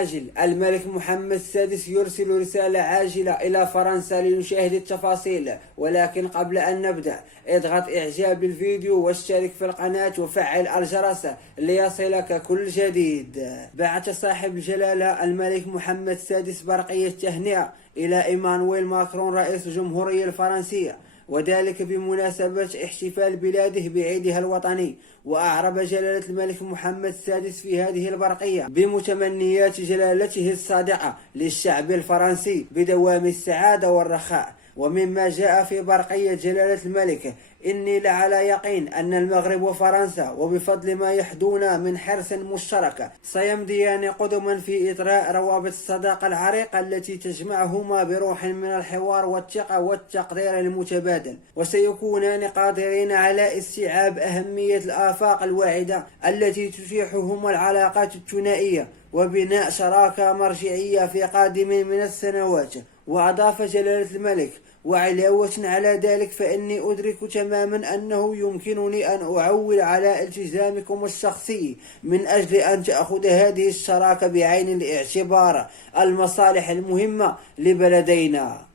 عاجل. الملك محمد السادس يرسل رسالة عاجلة إلى فرنسا لنشاهد التفاصيل، ولكن قبل أن نبدأ اضغط إعجاب بالفيديو واشترك في القناة وفعل الجرس ليصلك كل جديد. بعث صاحب الجلالة الملك محمد السادس برقية تهنئة إلى إيمانويل ماكرون رئيس الجمهورية الفرنسية، وذلك بمناسبة احتفال بلاده بعيدها الوطني. وأعرب جلالة الملك محمد السادس في هذه البرقية بمتمنيات جلالته الصادقة للشعب الفرنسي بدوام السعادة والرخاء. ومما جاء في برقية جلالة الملك: إني لعلى يقين أن المغرب وفرنسا وبفضل ما يحدون من حرص مشترك سيمضيان قدما في إطراء روابط الصداقة العريقة التي تجمعهما بروح من الحوار والثقة والتقدير المتبادل، وسيكونان قادرين على استيعاب أهمية الآفاق الواعدة التي تتيحهما العلاقات الثنائية وبناء شراكة مرجعية في قادم من السنوات. وأضاف جلالة الملك: وعلاوة على ذلك فإني أدرك تماما أنه يمكنني أن أعول على التزامكم الشخصي من أجل أن تأخذ هذه الشراكة بعين الاعتبار المصالح المهمة لبلدينا.